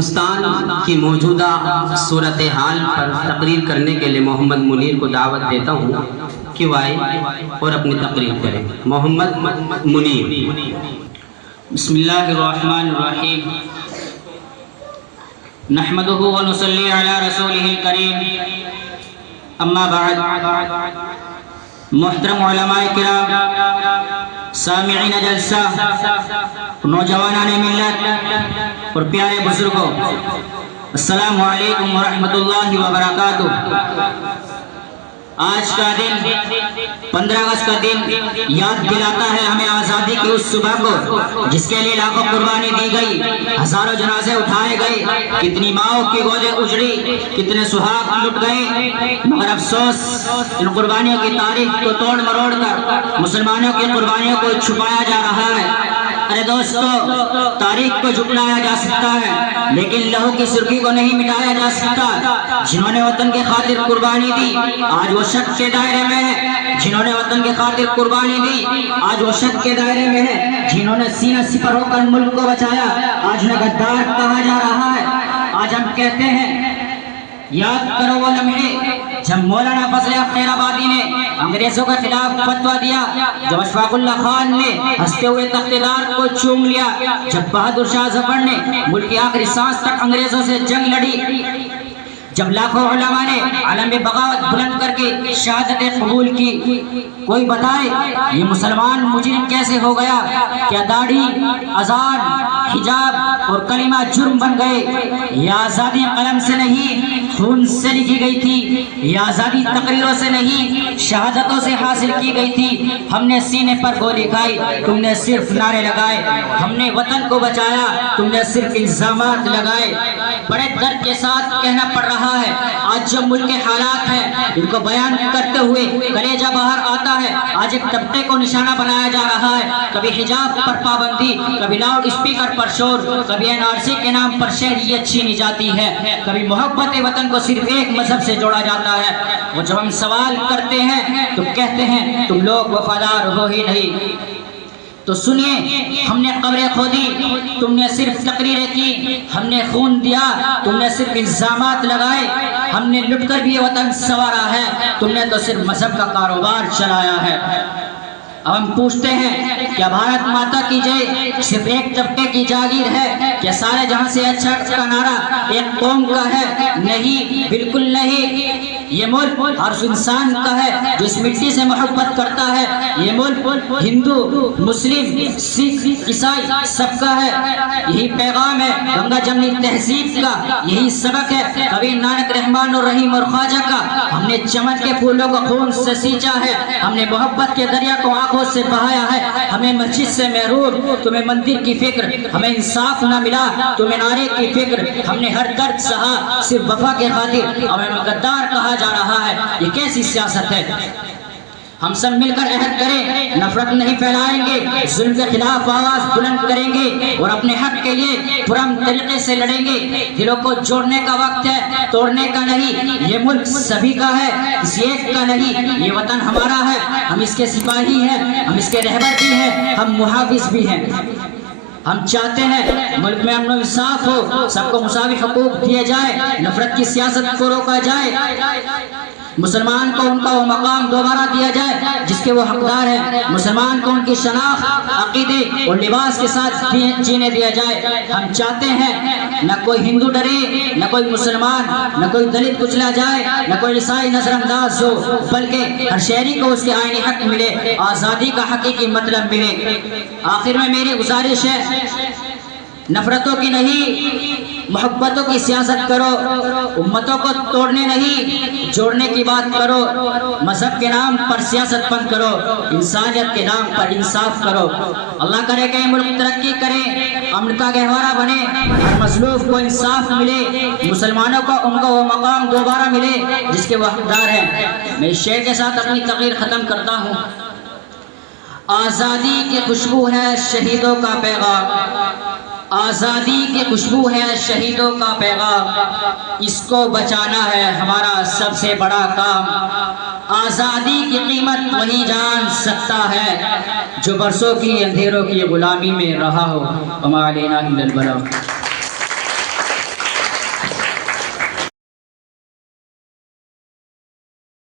ہندوستان کی موجودہ صورتحال پر تقریر کرنے کے لیے محمد منیر کو دعوت دیتا ہوں کہ وہ آئے اور اپنی تقریر کریں۔ محمد منیر۔ بسم اللہ الرحمن الرحیم، نحمده ونصلی علی رسولہ الکریم، اما بعد۔ محترم علماء کرام، سامعین جلسہ، نوجوانان ملت اور پیارے بزرگوں، السلام علیکم ورحمۃ اللہ وبرکاتہ۔ آج کا دن 15 اگست کا دن یاد دلاتا ہے ہمیں آزادی کی اس صبح کو جس کے لیے لاکھوں قربانی دی گئی، ہزاروں جنازے اٹھائے گئے، کتنی ماؤں کی گودیں اجڑی، کتنے سہاگ لٹ گئے، مگر افسوس ان قربانیوں کی تاریخ کو توڑ مروڑ کر مسلمانوں کی قربانیوں کو چھپایا جا رہا ہے۔ ارے دوستو، تاریخ کو جھٹلایا جا سکتا ہے لیکن لہو کی سرخی کو نہیں مٹایا جا سکتا۔ جنہوں نے وطن کی خاطر قربانی دی آج وہ شک کے دائرے میں ہے، جنہوں نے وطن کی خاطر قربانی دی آج وہ شک کے دائرے میں ہے، جنہوں نے سینہ سپر ہو کر ملک کو بچایا آج انہیں غدار کہا جا رہا ہے۔ آج ہم کہتے ہیں یاد کرو وہ لمحے جب مولانا فضل حق خیر آبادی نے انگریزوں کے خلاف فتویٰ دیا، جب اشفاق اللہ خان نے ہنستے ہوئے تخت دار کو چوم لیا، جب بہادر شاہ ظفر نے ملک کی آخری سانس تک انگریزوں سے جنگ لڑی، جب لاکھوں علماء نے علم بغاوت بلند کر کے شہادت قبول کی۔ کوئی بتائے یہ مسلمان مجرم کیسے ہو گیا؟ کیا داڑھی، اذان، حجاب اور کلمہ جرم بن گئے؟ یہ آزادی قلم سے نہیں خون سے لکھی گئی تھی، یہ آزادی تقریروں سے نہیں شہادتوں سے حاصل کی گئی تھی۔ ہم نے سینے پر گولی کھائی، تم نے صرف نعرے لگائے، ہم نے وطن کو بچایا، تم نے صرف الزامات لگائے۔ بڑے درد کے ساتھ کہنا پڑ رہا ہے آج جو ملک کے حالات ہیں ان کو بیان کرتے ہوئے کلیجہ باہر آتا ہے۔ آج ایک طبقے کو نشانہ بنایا جا رہا ہے، کبھی حجاب پر پابندی، کبھی لاؤڈ اسپیکر پر شور، کبھی NRC کے نام پر شہریت چھینی جاتی ہے، کبھی محبت وطن کو صرف ایک مذہب سے جوڑا جاتا ہے۔ وہ جب ہم سوال کرتے ہیں تو کہتے ہیں تم لوگ وفادار ہو ہی نہیں۔ تو سنیے، ہم نے قبریں کھودی، تم نے صرف تقریریں کی، ہم نے خون دیا، تم نے صرف الزامات لگائے، ہم نے لٹ کر بھی یہ وطن سنوارا ہے، تم نے تو صرف مذہب کا کاروبار چلایا ہے۔ اب ہم پوچھتے ہیں کیا بھارت ماتا کی جے صرف ایک طبقے کی جاگیر ہے؟ کیا سارے جہاں سے اچھا کا نعرہ ایک قوم کا ہے؟ نہیں، بالکل نہیں۔ یہ ملک ہر انسان کا ہے جو اس مٹی سے محبت کرتا ہے۔ یہ ملک ہندو، مسلم، سکھ، عیسائی سب کا ہے۔ یہی پیغام ہے گنگا جمنی تہذیب کا، یہی سبق ہے کبیر نانک رحمان اور رحیم اور خواجہ کا۔ ہم نے چمن کے پھولوں کو خون سے سینچا ہے، ہم نے محبت کے دریا کو آنکھوں سے بہایا ہے۔ ہمیں مسجد سے محروم، تمہیں مندر کی فکر، ہمیں انصاف نہ ملا، تمہیں نعرے کی فکر، ہم نے ہر درد سہا صرف وفا کے خاطر، ہمیں غدار کہا جا رہا ہے۔ یہ کیسی سیاست ہے؟ ہم سب مل کر عہد کریں، نفرت نہیں پھیلائیں گے، ظلم کے خلاف آواز بلند کریں گے اور اپنے حق کے لیے پرامن طریقے سے لڑیں گے۔ دلوں کو جوڑنے کا وقت ہے، توڑنے کا نہیں۔ یہ ملک سبھی کا ہے، کسی ایک کا نہیں۔ یہ وطن ہمارا ہے، ہم اس کے سپاہی ہیں، ہم اس کے رہبر بھی ہیں، ہم محافظ بھی ہیں۔ ہم چاہتے ہیں ملک میں امن و انصاف ہو، سب کو مساوی حقوق دیے جائے، نفرت کی سیاست کو روکا جائے، مسلمان کو ان کا وہ مقام دوبارہ دیا جائے جس کے وہ حقدار ہیں، مسلمان کو ان کی شناخت، عقیدے اور لباس کے ساتھ جینے دیا جائے۔ ہم چاہتے ہیں نہ کوئی ہندو ڈرے، نہ کوئی مسلمان، نہ کوئی دلت کچلا جائے، نہ کوئی عیسائی نظر انداز ہو، بلکہ ہر شہری کو اس کے آئینی حق ملے، آزادی کا حقیقی مطلب ملے۔ آخر میں میری گزارش ہے نفرتوں کی نہیں محبتوں کی سیاست کرو، امتوں کو توڑنے نہیں جوڑنے کی بات کرو، مذہب کے نام پر سیاست بند کرو، انسانیت کے نام پر انصاف کرو۔ اللہ کرے کہ ملک ترقی کرے، امن کا گہوارہ بنے، ہر مظلوم کو انصاف ملے، مسلمانوں کو ان کو وہ مقام دوبارہ ملے جس کے وہ حقدار ہیں۔ میں اس شعر کے ساتھ اپنی تقریر ختم کرتا ہوں۔ آزادی کی خوشبو ہے شہیدوں کا پیغام، آزادی کی خوشبو ہے شہیدوں کا پیغام، اس کو بچانا ہے ہمارا سب سے بڑا کام۔ آزادی کی قیمت وہی جان سکتا ہے جو برسوں کی اندھیروں کی غلامی میں رہا ہو۔ وما علینا الا البلاغ۔